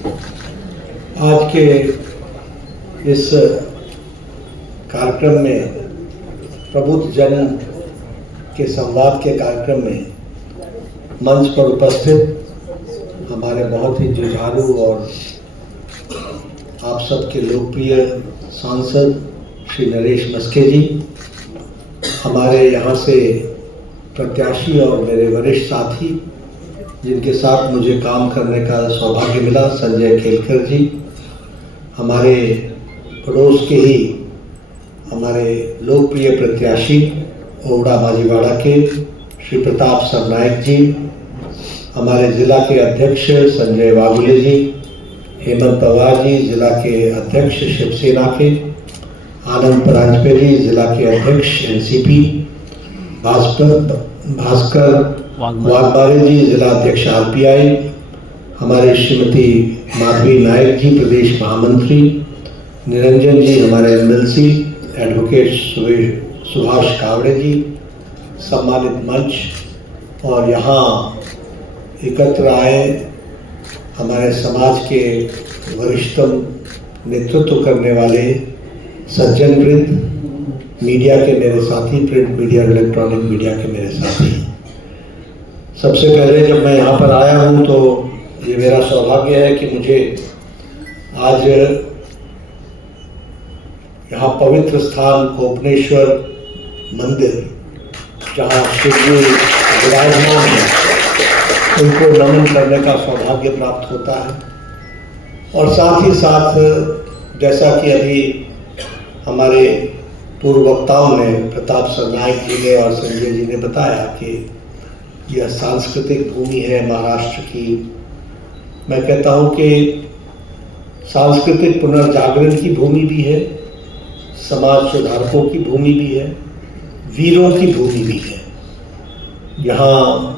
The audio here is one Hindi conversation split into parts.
आज के इस कार्यक्रम में प्रबुद्ध जन के संवाद के कार्यक्रम में मंच पर उपस्थित हमारे बहुत ही जुझारू और आप सबके लोकप्रिय सांसद श्री नरेश मस्के जी, हमारे यहाँ से प्रत्याशी और मेरे वरिष्ठ साथी जिनके साथ मुझे काम करने का सौभाग्य मिला, संजय केलकर जी, हमारे पड़ोस के ही हमारे लोकप्रिय प्रत्याशी ओवड़ा माजीवाड़ा के श्री प्रताप सरनायक जी, हमारे ज़िला के अध्यक्ष संजय वागुले जी, हेमंत पवार जी जिला के अध्यक्ष शिवसेना के, आनंद परांजपे जी जिला के अध्यक्ष एनसीपी, भास्कर वाघबारे जी जिला अध्यक्ष आरपीआई, हमारे श्रीमती माधवी नायक जी प्रदेश महामंत्री, निरंजन जी हमारे एमएलसी, एडवोकेट सुभाष कावड़े जी, सम्मानित मंच और यहाँ एकत्र आए हमारे समाज के वरिष्ठतम नेतृत्व करने वाले सज्जन वृंद, मीडिया के मेरे साथी, प्रिंट मीडिया और इलेक्ट्रॉनिक मीडिया के मेरे साथी। सबसे पहले जब मैं यहाँ पर आया हूँ तो ये मेरा सौभाग्य है कि मुझे आज यहाँ पवित्र स्थान कोपनेश्वर मंदिर जहाँ शिव जी विराजमान है उनको नमन करने का सौभाग्य प्राप्त होता है। और साथ ही साथ जैसा कि अभी हमारे पूर्व वक्ताओं ने, प्रताप सरनायक जी ने और संजय जी ने बताया कि यह सांस्कृतिक भूमि है महाराष्ट्र की। मैं कहता हूँ कि सांस्कृतिक पुनर्जागरण की भूमि भी है, समाज सुधारकों की भूमि भी है, वीरों की भूमि भी है। यहाँ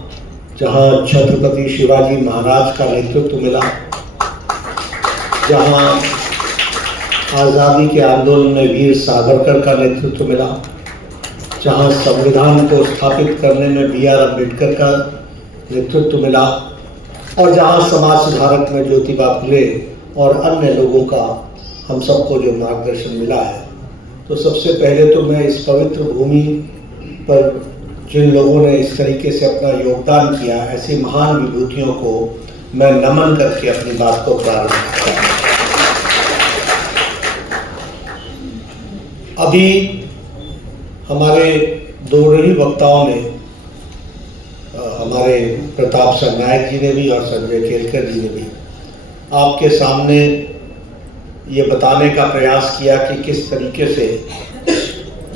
जहाँ छत्रपति शिवाजी महाराज का नेतृत्व मिला, जहाँ आज़ादी के आंदोलन में वीर सावरकर का नेतृत्व मिला, जहाँ संविधान को स्थापित करने में BR अम्बेडकर का नेतृत्व मिला और जहाँ समाज सुधारक में ज्योतिबा फुले और अन्य लोगों का हम सबको जो मार्गदर्शन मिला है, तो सबसे पहले तो मैं इस पवित्र भूमि पर जिन लोगों ने इस तरीके से अपना योगदान किया, ऐसी महान विभूतियों को मैं नमन करके अपनी बात को प्रारंभ करता हूँ। अभी हमारे दोनों वक्ताओं ने, हमारे प्रताप सरनायक जी ने भी और संजय केलकर जी ने भी आपके सामने ये बताने का प्रयास किया कि किस तरीके से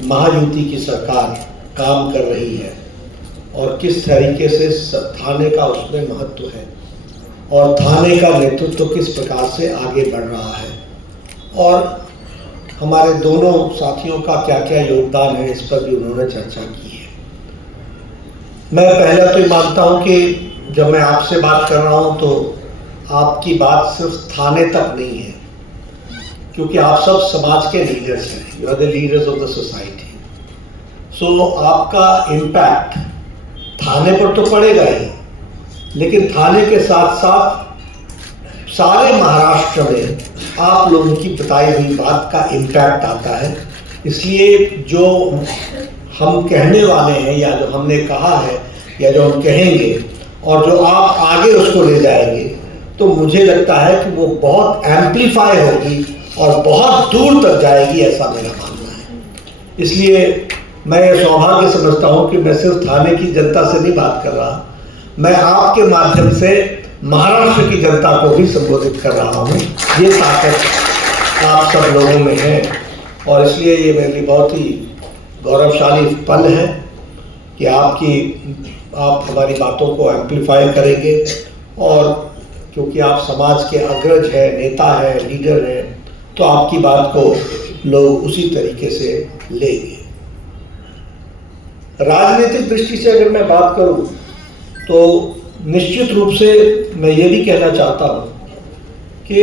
महायुति की सरकार काम कर रही है और किस तरीके से थाने का उसमें महत्व है और थाने का नेतृत्व किस प्रकार से आगे बढ़ रहा है और हमारे दोनों साथियों का क्या क्या योगदान है, इस पर भी उन्होंने चर्चा की है। मैं पहला तो मानता हूं कि जब मैं आपसे बात कर रहा हूं तो आपकी बात सिर्फ थाने तक नहीं है, क्योंकि आप सब समाज के लीडर्स हैं, you are the leaders of the society. So आपका इम्पैक्ट थाने पर तो पड़ेगा ही, लेकिन थाने के साथ साथ सारे महाराष्ट्र में आप लोगों की बताई हुई बात का इम्पैक्ट आता है। इसलिए जो हम कहने वाले हैं या जो हमने कहा है या जो हम कहेंगे और जो आप आगे उसको ले जाएंगे, तो मुझे लगता है कि वो बहुत एम्पलीफाई होगी और बहुत दूर तक जाएगी, ऐसा मेरा मानना है। इसलिए मैं ये सौभाग्य समझता हूँ कि मैं सिर्फ थाने की जनता से नहीं बात कर रहा, मैं आपके माध्यम से महाराष्ट्र की जनता को भी संबोधित कर रहा हूँ। ये ताकत आप सब लोगों में है और इसलिए ये मेरे लिए बहुत ही गौरवशाली पल है कि आप हमारी बातों को एम्पलीफाई करेंगे और क्योंकि आप समाज के अग्रज हैं, नेता हैं, लीडर हैं, तो आपकी बात को लोग उसी तरीके से लेंगे। राजनीतिक दृष्टि से अगर मैं बात करूं तो निश्चित रूप से मैं ये भी कहना चाहता हूं कि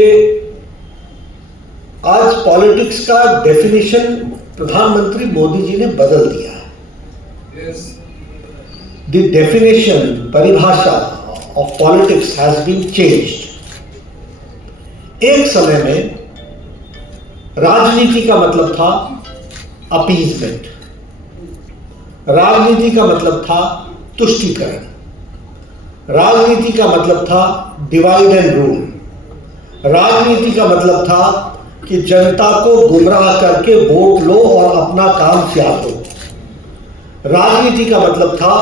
आज पॉलिटिक्स का डेफिनेशन प्रधानमंत्री मोदी जी ने बदल दिया है। द डेफिनेशन, परिभाषा of politics has been changed. एक समय में राजनीति का मतलब था अपीजमेंट, राजनीति का मतलब था तुष्टीकरण, राजनीति का मतलब था डिवाइड एंड रूल, राजनीति का मतलब था कि जनता को गुमराह करके वोट लो और अपना काम सियार लो। राजनीति का मतलब था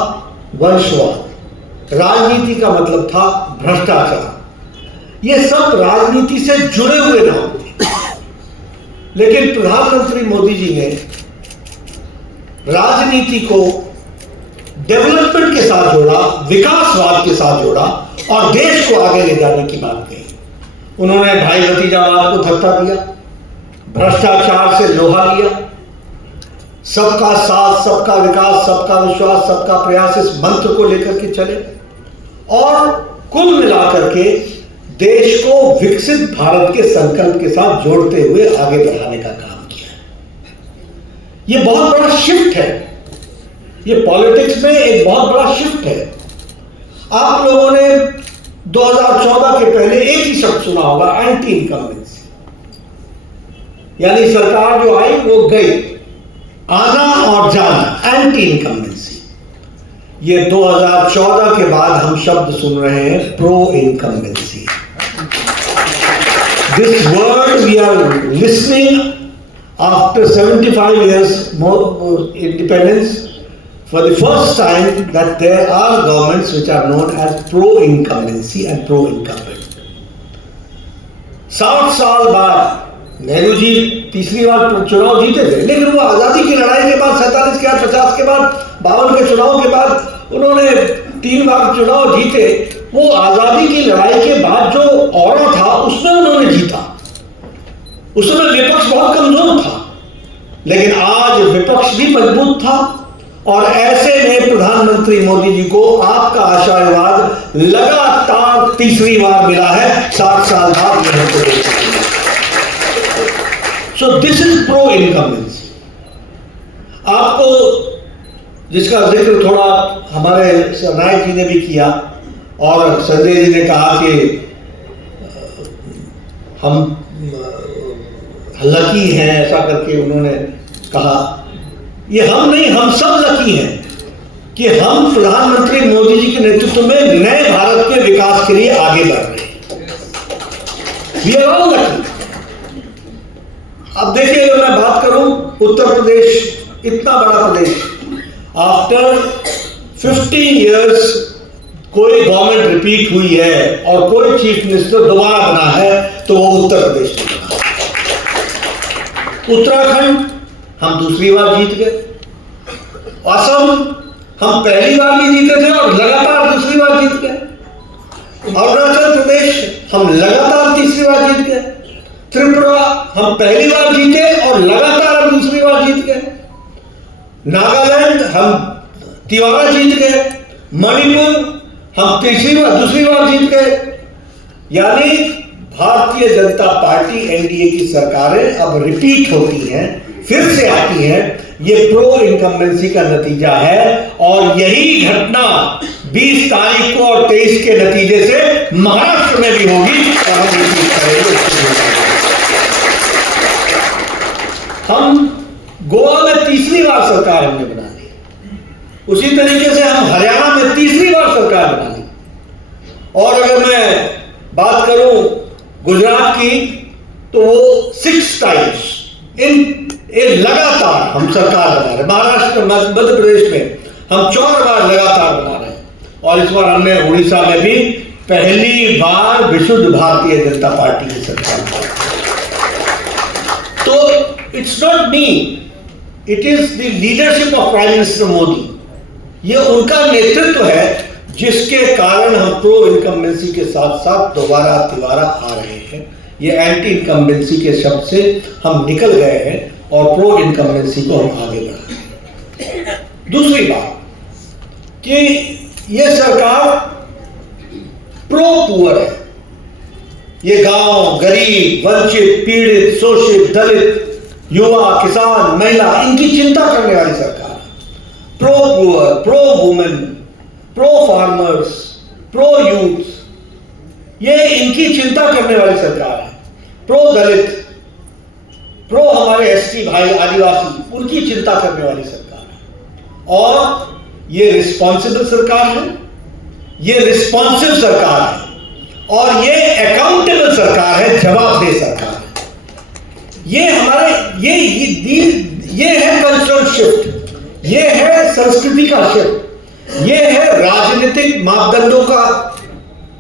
वंशवाद, राजनीति का मतलब था भ्रष्टाचार। ये सब राजनीति से जुड़े हुए नाम थे। लेकिन प्रधानमंत्री मोदी जी ने राजनीति को डेवलपमेंट के साथ जोड़ा, विकासवाद के साथ जोड़ा और देश को आगे ले जाने की बात कही। उन्होंने भाई भतीजावाद को धक्का दिया, भ्रष्टाचार से लोहा लिया, सबका साथ, सबका विकास, सबका विश्वास, सबका प्रयास, इस मंत्र को लेकर के चले और कुल मिलाकर के देश को विकसित भारत के संकल्प के साथ जोड़ते हुए आगे बढ़ाने का काम किया। यह बहुत बड़ा शिफ्ट है, यह पॉलिटिक्स में एक बहुत बड़ा शिफ्ट है। आप लोगों ने 2014 के पहले एक ही शब्द सुना होगा, एंटी इनकम्बेंसी। यानी सरकार जो आई वो गई, आना और जाना, एंटी इनकम्बेंसी। ये 2014 के बाद हम शब्द सुन रहे हैं, pro incumbency. This word we are listening after 75 years independence for the first time that there are governments which are known as pro incumbency and pro incumbent। 60 साल बाद नेहरू जी तीसरी बार चुनाव जीते थे, लेकिन वो आजादी की लड़ाई के बाद 47 के बाद, 50 के बाद, 52 के चुनाव के बाद उन्होंने 3 बार चुनाव जीते। वो आजादी की लड़ाई के बाद जो औरा था उसमें उन्होंने जीता। उस समय विपक्ष बहुत कमजोर था, लेकिन आज विपक्ष भी मजबूत था और ऐसे में प्रधानमंत्री मोदी जी को आपका आशीर्वाद लगातार तीसरी बार मिला है 60 साल बाद। So this is pro incumbency। आपको जिसका जिक्र थोड़ा हमारे नायक जी ने भी किया और संजय जी ने कहा कि हम लकी हैं, ऐसा करके उन्होंने कहा। ये हम नहीं, हम सब लकी हैं कि हम प्रधानमंत्री मोदी जी के नेतृत्व में नए भारत के विकास के लिए आगे बढ़ रहे हैं। We are all lucky। अब देखिए, अगर मैं बात करूं उत्तर प्रदेश, इतना बड़ा प्रदेश, आफ्टर 50 years कोई गवर्नमेंट रिपीट हुई है और कोई चीफ मिनिस्टर दोबारा बना है तो वो उत्तर प्रदेश में बना। उत्तराखंड हम दूसरी बार जीत गए, असम हम पहली बार भी जीते थे और लगातार दूसरी बार जीत गए, अरुणाचल प्रदेश हम लगातार तीसरी बार जीत गए, त्रिपुरा हम पहली बार जीते और लगातार हम दूसरी बार जीत गए, नागालैंड हम तिवारा जीत गए, मणिपुर हम दूसरी बार जीत गए। यानी भारतीय जनता पार्टी एनडीए की सरकारें अब रिपीट होती हैं, फिर से आती हैं। ये प्रो इनकम्बेंसी का नतीजा है और यही घटना 20 तारीख को और 23 के नतीजे से महाराष्ट्र में भी होगी और हम रिपीट करेंगे। हम गोवा में तीसरी बार सरकार हमने बना ली, उसी तरीके से हम हरियाणा में तीसरी बार सरकार बना ली। और अगर मैं बात करूं गुजरात की तो वो 6 times लगातार हम सरकार बना रहे। महाराष्ट्र, मध्य प्रदेश में हम 4 बार लगातार बना रहे हैं और इस बार हमने उड़ीसा में भी पहली बार विशुद्ध भारतीय जनता पार्टी की सरकार। तो it's not me, it is the leadership of prime minister Modi. ये उनका नेतृत्व है जिसके कारण हम प्रो इनकम्बेंसी के साथ साथ दोबारा तिबारा आ रहे हैं। ये एंटी इनकम्बेंसी के शब्द से हम निकल गए हैं और प्रो इनकम्बेंसी को हम आगे बढ़ा रहे हैं। दूसरी बात कि ये सरकार प्रो पुअर है। ये गांव, गरीब, वंचित, पीड़ित, शोषित, दलित, युवा, किसान, महिला, इनकी चिंता करने वाली सरकार है। Pro poor, pro women, pro farmers, pro youth, ये इनकी चिंता करने वाली सरकार है। प्रो दलित, प्रो हमारे एसटी भाई आदिवासी, उनकी चिंता करने वाली सरकार है। और ये रिस्पॉन्सिबल सरकार है, ये रिस्पॉन्सिव सरकार है, और ये अकाउंटेबल सरकार है, जवाबदेह सरकार है। ये हमारे ये है कल्चरल शिफ्ट, ये है संस्कृति का शिफ्ट, ये है राजनीतिक मापदंडों का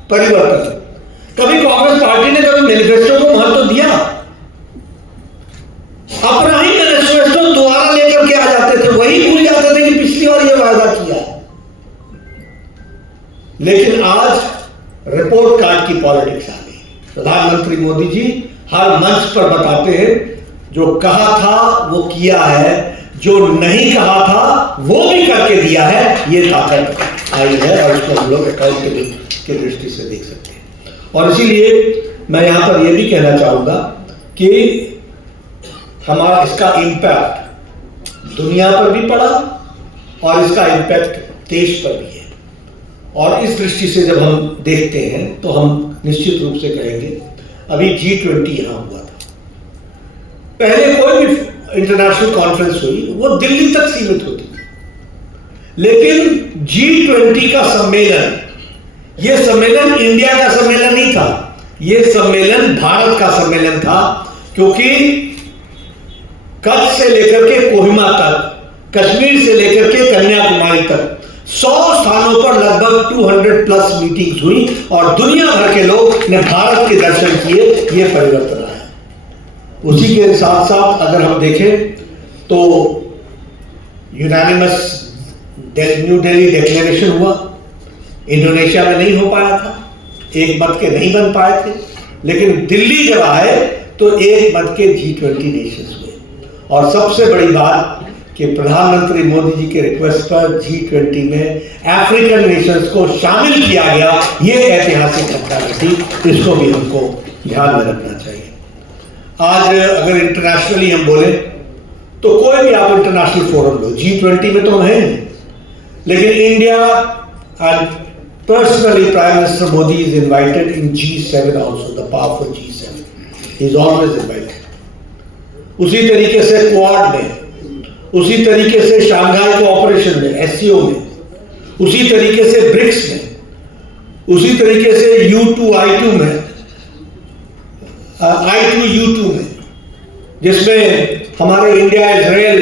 परिवर्तन। कभी कांग्रेस पार्टी ने कभी मैनिफेस्टो को महत्व दिया? अपना ही मैनिफेस्टो दोबारा लेकर के आ जाते थे, वही भूल जाते थे कि पिछली बार ये वादा किया। लेकिन आज रिपोर्ट कार्ड की पॉलिटिक्स आ गई। प्रधानमंत्री मोदी जी हर मंच पर बताते हैं जो कहा था वो किया है, जो नहीं कहा था वो भी करके दिया है। ये ताकत आई है और इसको हम लोग अकाउंटेबिलिटी की दृष्टि से देख सकते हैं। और इसीलिए मैं यहां पर यह भी कहना चाहूंगा कि हमारा इसका इम्पैक्ट दुनिया पर भी पड़ा और इसका इम्पैक्ट देश पर भी है। और इस दृष्टि से जब हम देखते हैं तो हम निश्चित रूप से कहेंगे, अभी G20 यहां हुआ था। पहले कोई भी इंटरनेशनल कॉन्फ्रेंस हुई वो दिल्ली तक सीमित होती थी, लेकिन G20 का सम्मेलन, यह सम्मेलन इंडिया का सम्मेलन नहीं था, यह सम्मेलन भारत का सम्मेलन था। क्योंकि कच्छ से लेकर के कोहिमा तक, कश्मीर से लेकर के कन्याकुमारी तक 100 स्थानों पर लगभग 200 प्लस मीटिंग्स हुई और दुनिया भर के लोग ने भारत के दर्शन किए। यह परिवर्तन आया। उसी के साथ साथ अगर हम देखें तो यूनानिमस न्यू दिल्ली डिक्लेरेशन हुआ, इंडोनेशिया में नहीं हो पाया था, एक मत के नहीं बन पाए थे, लेकिन दिल्ली जब आए तो एक मत के G20 नेशंस हुए। और सबसे बड़ी बात कि प्रधानमंत्री मोदी जी के रिक्वेस्ट पर G20 में अफ्रीकन नेशंस को शामिल किया गया। यह ऐतिहासिक घटना थी, इसको भी हमको ध्यान में रखना चाहिए। आज अगर इंटरनेशनली हम बोले तो कोई भी आप इंटरनेशनल फोरम लो, G20 में तो हम हैं, लेकिन India and personally prime minister Modi is invited in G7 also, the powerful G7 is always invited. उसी तरीके से क्वाड में, उसी तरीके से शांघाई कोऑपरेशन में, SCO में, उसी तरीके से ब्रिक्स में, उसी तरीके से U2I2 में, I2U2 में, जिसमें हमारे इंडिया, इजराइल,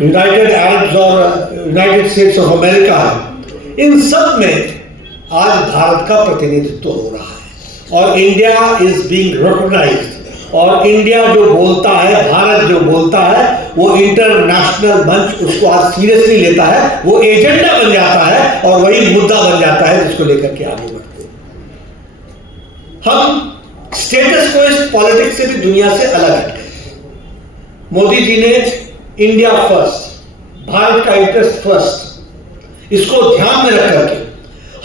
यूनाइटेड अरब्स और यूनाइटेड स्टेट्स ऑफ अमेरिका है। इन सब में आज भारत का प्रतिनिधित्व हो रहा है और इंडिया इज बीइंग रिकॉग्नाइज्ड। और इंडिया जो बोलता है, भारत जो बोलता है, वो इंटरनेशनल मंच उसको आज सीरियसली लेता है, वो एजेंडा बन जाता है और वही मुद्दा बन जाता है जिसको लेकर के आगे बढ़ते हैं। हम स्टेटस को इस पॉलिटिक्स से भी दुनिया से अलग हटते हैं। मोदी जी ने इंडिया फर्स्ट, भारत का इंटरेस्ट फर्स्ट, इसको ध्यान में रख करके,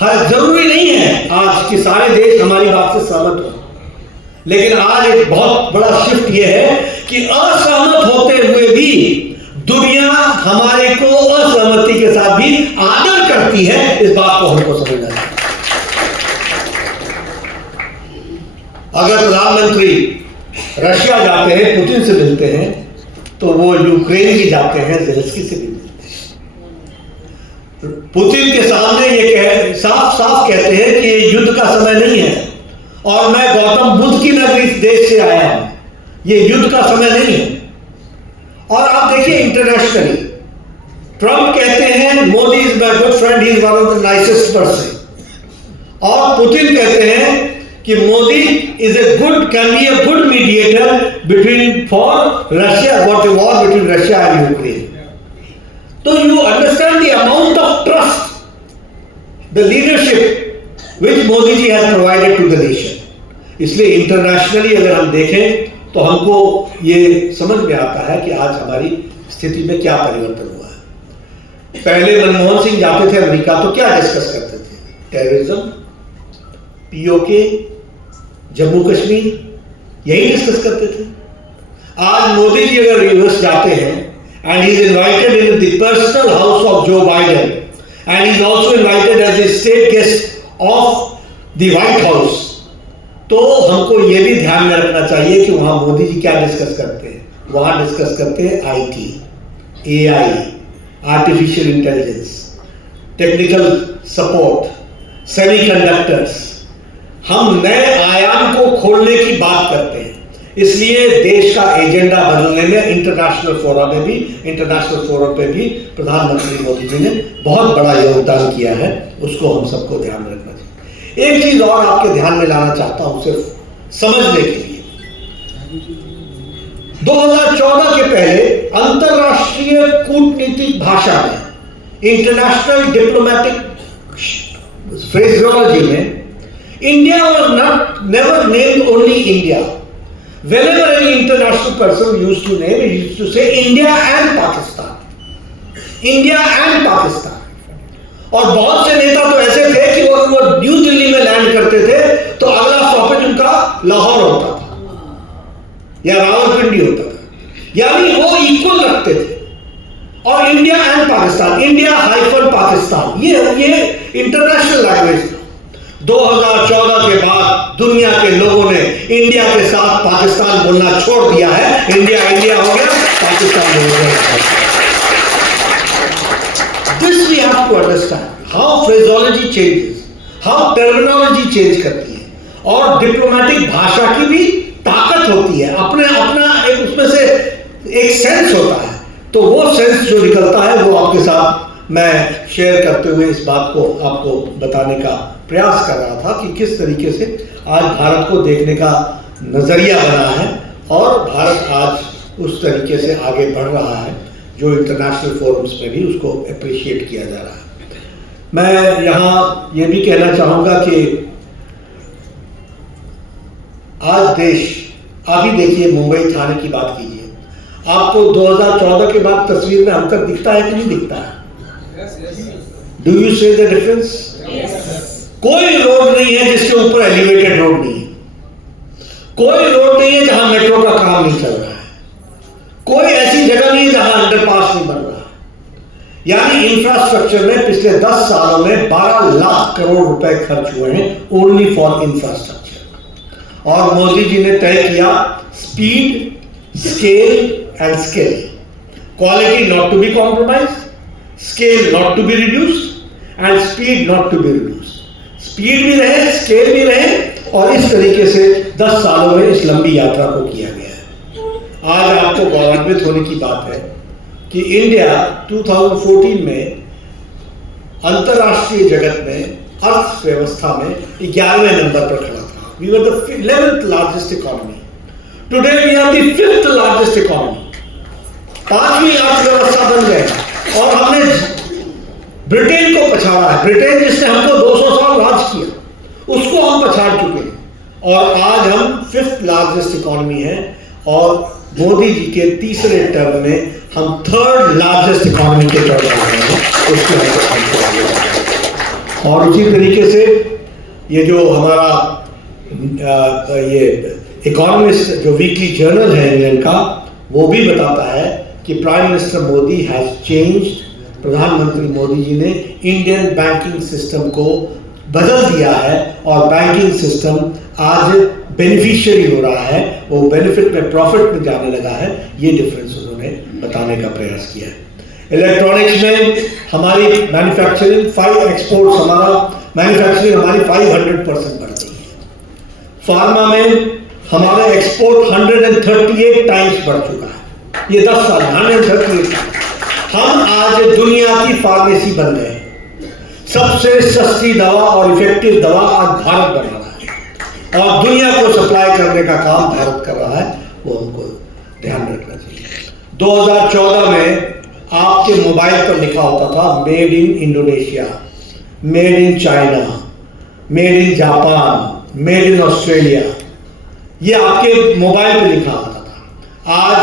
हर जरूरी नहीं है आज कि सारे देश हमारी बात से सहमत हो, लेकिन आज एक बहुत बड़ा शिफ्ट यह है कि असहमत होते हुए भी दुनिया हमारे को असहमति के साथ भी आदर करती है। इस बात को हमको समझना चाहिए। अगर प्रधानमंत्री रशिया जाते हैं, पुतिन से मिलते हैं, तो वो यूक्रेन भी जाते हैं, ज़ेलेंस्की से भी मिलते हैं। पुतिन के सामने ये साफ साफ कहते हैं कि ये युद्ध का समय नहीं है और मैं गौतम बुद्ध की नगरी देश से आया हूं, ये युद्ध का समय नहीं है। और आप देखिए इंटरनेशनली, ट्रंप कहते हैं Modi is my good friend, he is one of the nicest person. और पुतिन कहते हैं कि Modi is a good, can be a good mediator between for Russia, what war between Russia and Ukraine. तो you understand the amount of trust, the leadership which Modi ji has provided to the nation. इसलिए इंटरनेशनली अगर हम देखें तो हमको ये समझ में आता है कि आज हमारी स्थिति में क्या परिवर्तन हुआ है। पहले मनमोहन सिंह जाते थे अमेरिका तो क्या डिस्कस करते थे? टेररिज्म, POK, जम्मू कश्मीर, यही डिस्कस करते थे। आज मोदी जी अगर यूएस जाते हैं and he is invited in the personal house of Joe Biden and he is also invited as a state guest of the White House, तो हमको ये भी ध्यान में रखना चाहिए कि वहां मोदी जी क्या डिस्कस करते हैं। वहां डिस्कस करते हैं IT, AI, artificial intelligence, technical support, semiconductors. हम नए आयाम को खोलने की बात करते हैं। इसलिए देश का एजेंडा बदलने में इंटरनेशनल फोरम पे भी प्रधानमंत्री मोदी जी ने बहुत बड़ा योगदान किया है। उसको हम सबको ध्यान में रखना चाहिए। एक चीज और आपके ध्यान में लाना चाहता हूं, सिर्फ समझने के लिए। 2014 के पहले अंतरराष्ट्रीय कूटनीतिक भाषा में, इंटरनेशनल डिप्लोमेटिक फ्रेजोलॉजी में, India was never named only India. Whenever any international person used to name, he used to say India and Pakistan. India and Pakistan. और बहुत से नेता तो ऐसे थे कि वो न्यू दिल्ली में लैंड करते थे तो अगला स्टॉपेज उनका लाहौर होता था या रावलपिंडी होता था, यानी वो इक्वल रखते थे। और India and Pakistan, India hyphen Pakistan, ये इंटरनेशनल लैंग्वेज। 2014 के बाद दुनिया के लोगों ने इंडिया के साथ पाकिस्तान बोलना छोड़ दिया है। इंडिया इंडिया हो गया, पाकिस्तान हो गया। This we have to understand how phraseology changes, how terminology change करती है। और डिप्लोमेटिक भाषा की भी ताकत होती है, अपना एक उसमें से एक सेंस होता है। तो वो सेंस जो निकलता है वो आपके साथ मैं शेयर करते हुए इस बात को आपको बताने का प्रयास कर रहा था कि किस तरीके से आज भारत को देखने का नजरिया बना है और भारत आज उस तरीके से आगे बढ़ रहा है जो इंटरनेशनल फोरम्स में भी उसको अप्रिशिएट किया जा रहा है। मैं यहाँ ये भी कहना चाहूँगा कि आज देश, आप ही देखिए, मुंबई थाने की बात कीजिए, आपको 2014 के बाद तस्वीर में अंतर दिखता है कि नहीं दिखता है? Do you see the difference? कोई रोड नहीं है जिसके ऊपर एलिवेटेड रोड नहीं है, कोई रोड नहीं है जहां मेट्रो का काम नहीं चल रहा है, कोई ऐसी जगह नहीं है जहां अंडरपास नहीं बन रहा है। यानी इंफ्रास्ट्रक्चर में पिछले 10 सालों में 12 लाख करोड़ रुपए खर्च हुए हैं ओनली फॉर इंफ्रास्ट्रक्चर। और मोदी जी ने तय किया speed, scale and scale, quality not to be compromised, scale not to be reduced and speed not to be reduced. Speed भी रहे, स्केल भी रहे, और इस तरीके से 10 सालों में इस लंबी यात्रा को किया गया है। आज आपको गौरवान्वित होने की बात है कि इंडिया 2014 में अंतरराष्ट्रीय जगत में अर्थव्यवस्था में 11वें नंबर पर खड़ा था। We were the 11th largest economy. Today we are the 5th largest economy. 5वीं अर्थव्यवस्था बन गए और हमने ब्रिटेन को पछाड़ा है। ब्रिटेन जिसने हमको 200 साल राज किया उसको हम पछाड़ चुके हैं और आज हम 5th लार्जेस्ट इकोनॉमी है और मोदी जी के तीसरे टर्म में हम 3rd लार्जेस्ट इकोनॉमी के टर्म में उसके और उसी तरीके से ये जो हमारा ये इकोनॉमिस्ट जो वीकली जर्नल है इंग्लैंड का, वो भी बताता है कि prime minister Modi has changed, प्रधानमंत्री मोदी जी ने इंडियन बैंकिंग सिस्टम को बदल दिया है और बैंकिंग सिस्टम आज बेनिफिशियरी हो रहा है, वो बेनिफिट में प्रॉफिट में जाने लगा है। ये डिफरेंस उन्होंने बताने का प्रयास किया है। इलेक्ट्रॉनिक्स में हमारी मैन्युफैक्चरिंग 5 एक्सपोर्ट्स, हमारा मैन्युफैक्चरिंग हमारी 500% बढ़ गई है। फार्मा में हमारा एक्सपोर्ट 138 टाइम्स बढ़ चुका है। ये 10 साल 138 टाइम्स। हम आज दुनिया की फार्मेसी बन गए। सबसे सस्ती दवा और इफेक्टिव दवा आज भारत बना रहा है और दुनिया को सप्लाई करने का काम भारत कर रहा है। वो हमको ध्यान में रखना चाहिए। 2014 में आपके मोबाइल पर लिखा होता था made in Indonesia, made in China, made in Japan, made in Australia. ये आपके मोबाइल पर लिखा होता था। आज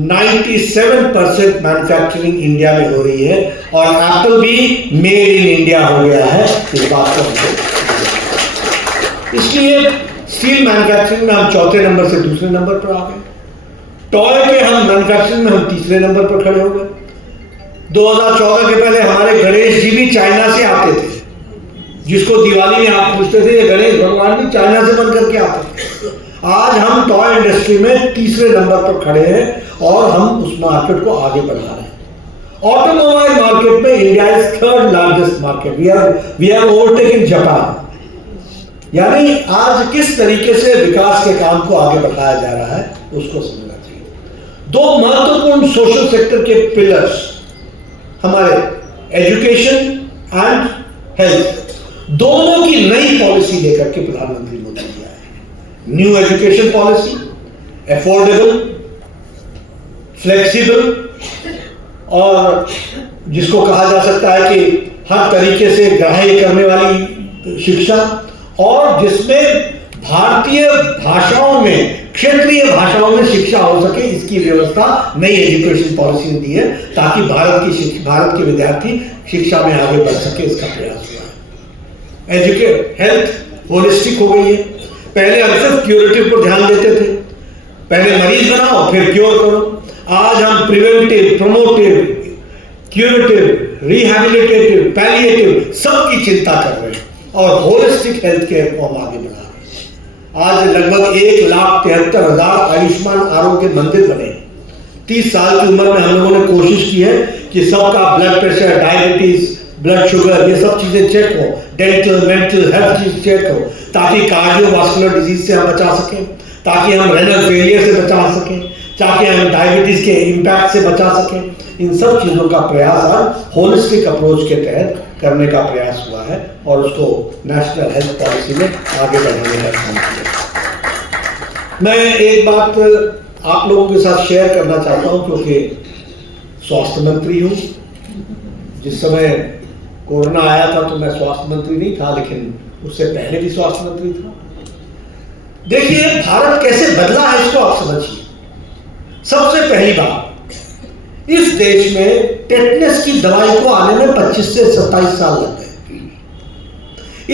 97% मैन्युफैक्चरिंग इंडिया में हो रही है और एप्पल भी मेड इन इंडिया हो गया है। इस बात को इसलिए स्टील मैन्युफैक्चरिंग में हम 4थे नंबर से 2रे नंबर पर आ गए। टॉय के हम मैन्युफैक्चरिंग में हम 3रे नंबर पर खड़े हो गए। 2014 के पहले हमारे गणेश जी भी चाइना से आते थे, जिसको दिवाली में आप पूछते थे ये गणेश भगवान भी चाइना से बन करके आते थे, आज हम टॉय इंडस्ट्री में तीसरे नंबर पर खड़े हैं और हम उस मार्केट को आगे बढ़ा रहे हैं। ऑटोमोबाइल मार्केट में India is third largest market, we have overtaken Japan. यानी आज किस तरीके से विकास के काम को आगे बढ़ाया जा रहा है उसको समझना चाहिए। दो महत्वपूर्ण सोशल सेक्टर के पिलर्स हमारे एजुकेशन एंड हेल्थ, दोनों की नई पॉलिसी लेकर के प्रधानमंत्री मोदी जी आए। New education policy, affordable, flexible और जिसको कहा जा सकता है कि हर तरीके से ग्राह्य करने वाली शिक्षा, और जिसमें भारतीय भाषाओं में, क्षेत्रीय भाषाओं में शिक्षा हो सके, इसकी व्यवस्था नई एजुकेशन पॉलिसी ने दी है ताकि भारत के विद्यार्थी शिक्षा में आगे बढ़ सके, इसका प्रयास हुआ है। हेल्थ होलिस्टिक हो गई है। पहले हम सिर्फ क्यूरेटिव पर ध्यान देते थे, पहले मरीज बनाओ फिर क्योर करो। आज हम preventive, promotive, curative, rehabilitative, palliative सबकी चिंता कर रहे हैं और होलिस्टिक हेल्थ केयर को हम आगे बढ़ा रहे हैं। आज लगभग 1,73,000 आयुष्मान आरोग्य मंदिर बने। 30 साल की उम्र में हम लोगों ने कोशिश की है कि सबका blood pressure, diabetes, blood sugar, ये सब चीजें चेक हो, डेंटल, मेंटल, हर चीज चेक हो, ताकि कार्डियोवास्कुलर डिजीज से हम बचा सकें, ताकि हम रेनल फेलियर से बचा सकें, ताकि हम डायबिटीज के इंपैक्ट से बचा सकें। इन सब चीजों का प्रयास आज होलिस्टिक अप्रोच के तहत करने का प्रयास हुआ है और उसको नेशनल हेल्थ पॉलिसी में आगे बढ़ाने का काम किया। मैं एक बात आप लोगों के साथ शेयर करना चाहता हूं, क्योंकि स्वास्थ्य मंत्री हूं। जिस समय कोरोना आया था तो मैं स्वास्थ्य मंत्री नहीं था, लेकिन उससे पहले भी स्वास्थ्य मंत्री था। देखिए भारत कैसे बदला है इसको आप समझिए। सबसे पहली बात, इस देश में टेटनस की दवाई को आने में 25 से 27 साल लग गए।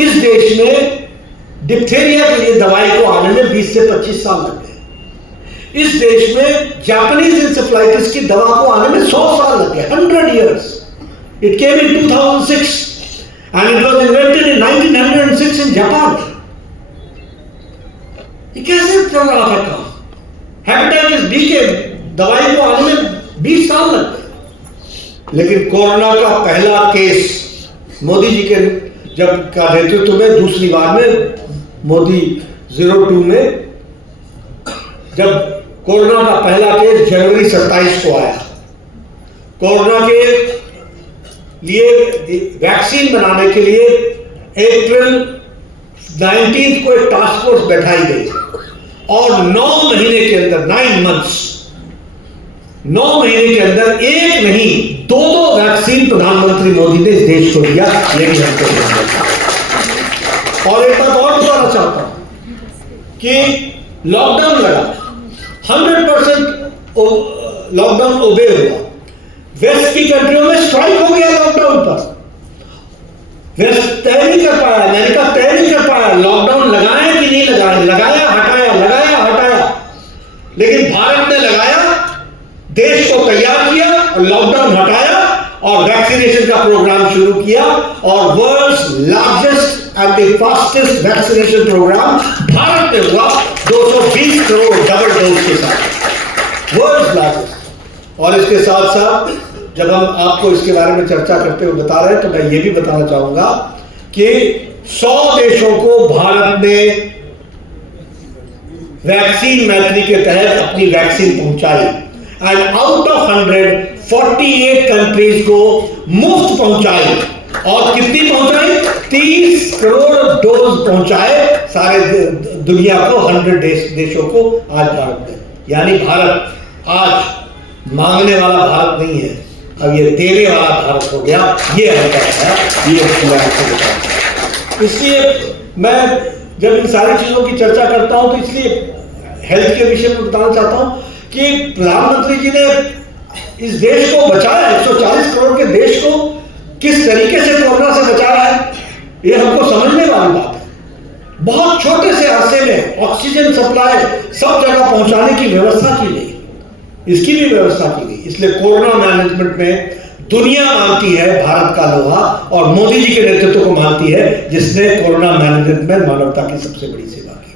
इस देश में डिप्थेरिया के लिए दवाई को आने में 20 से 25 साल लग गए। इस देश में जापानीज इंसेफ्लाइटिस की दवा को आने में 100 साल लग गए, 100 years। It came in 2006 and it was invented in 1906 in Japan। ये कैसे चल रहा था काम? हेपेटाइटिस बी के दवाई को आने में 20 साल लग गए। लेकिन कोरोना का पहला केस मोदी जी के जब का नेतृत्व में दूसरी बार में मोदी 02 में जब कोरोना का पहला केस जनवरी 27 को आया, कोरोना के लिए वैक्सीन बनाने के लिए अप्रैल 19 को एक टास्क फोर्स बैठाई गई और 9 महीने के अंदर 9 months 9 महीने के अंदर एक नहीं 2 वैक्सीन प्रधानमंत्री मोदी ने इस देश को दिया। ये भी हमको और एक बात और बताना चाहता हूं कि लॉकडाउन लगा, 100% लॉकडाउन ओबे हुआ। वेस्ट की कंट्रियों में स्ट्राइक हो गया लॉकडाउन पर, वेस्ट तय नहीं कर पाया, अमेरिका तय नहीं कर पाया लॉकडाउन लगाए कि नहीं लगाए, लगाया हटाया, लगाया हटाया। लेकिन भारत ने लगाया, देश को तैयार किया और लॉकडाउन हटाया और वैक्सीनेशन का प्रोग्राम शुरू किया और world's largest and the fastest vaccination programme Bharat में हुआ 220 करोड़ डबल डोज के साथ, वर्ल्ड्स लार्जेस्ट। और इसके साथ साथ जब हम आपको इसके बारे में चर्चा करते हुए बता रहे हैं तो मैं ये भी बताना चाहूंगा कि 100 देशों को भारत ने वैक्सीन मैत्री के तहत अपनी वैक्सीन पहुंचाई एंड आउट ऑफ 100 48 कंट्रीज को मुफ्त पहुंचाई। और कितनी पहुंचाई? 30 करोड़ डोज पहुंचाए सारे दुनिया को, 100 देशों को आज भारत ने। यानी भारत आज मांगने वाला भारत नहीं है, अब ये देने वाला भारत हो गया। ये है ये। इसलिए मैं जब इन सारी चीजों की चर्चा करता हूं तो इसलिए हेल्थ के विषय में बताना चाहता हूं कि प्रधानमंत्री जी ने इस देश को बचाया, 140 करोड़ के देश को किस तरीके से कोरोना से बचाया है, ये हमको समझने वाली बात है। बहुत छोटे से अरसे में ऑक्सीजन सप्लाई सब जगह पहुंचाने की व्यवस्था की गई, इसकी भी व्यवस्था की गई। इसलिए कोरोना मैनेजमेंट में दुनिया मानती है भारत का लोहा और मोदी जी के नेतृत्व को मानती है, जिसने कोरोना मैनेजमेंट में मानवता की सबसे बड़ी सेवा की।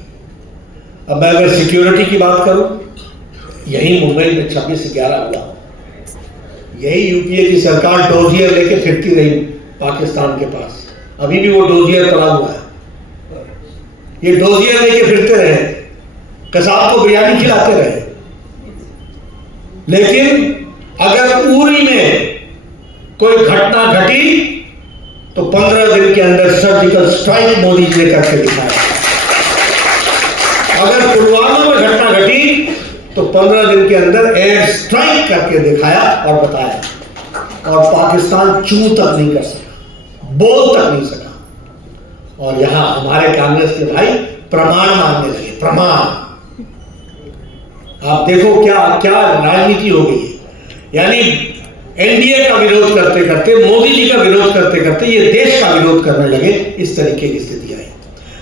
अब मैं अगर सिक्योरिटी की बात करूं, यही मुंबई में 26/11 हुआ, यही यूपीए की सरकार डोजियर लेके फिरती रही पाकिस्तान के पास, अभी भी वो डोजियर पड़ा हुआ है। ये डोजियर लेके फिरते रहे, कसाब को बिरयानी खिलाते रहे, लेकिन अगर उरी में कोई घटना घटी तो 15 दिन के अंदर सर्जिकल स्ट्राइक मोदी जी ने करके दिखाया। अगर पुलवामा में घटना घटी तो 15 दिन के अंदर एयर स्ट्राइक करके दिखाया और बताया, और पाकिस्तान चू तक नहीं कर सका, बोल तक नहीं सका। और यहां हमारे कांग्रेस के भाई प्रमाण मांगने लगे, प्रमाण। आप देखो क्या क्या राजनीति हो गई है। यानी एनडीए का विरोध करते करते, मोदी जी का विरोध करते करते ये देश का विरोध करने लगे, इस तरीके की स्थिति आई।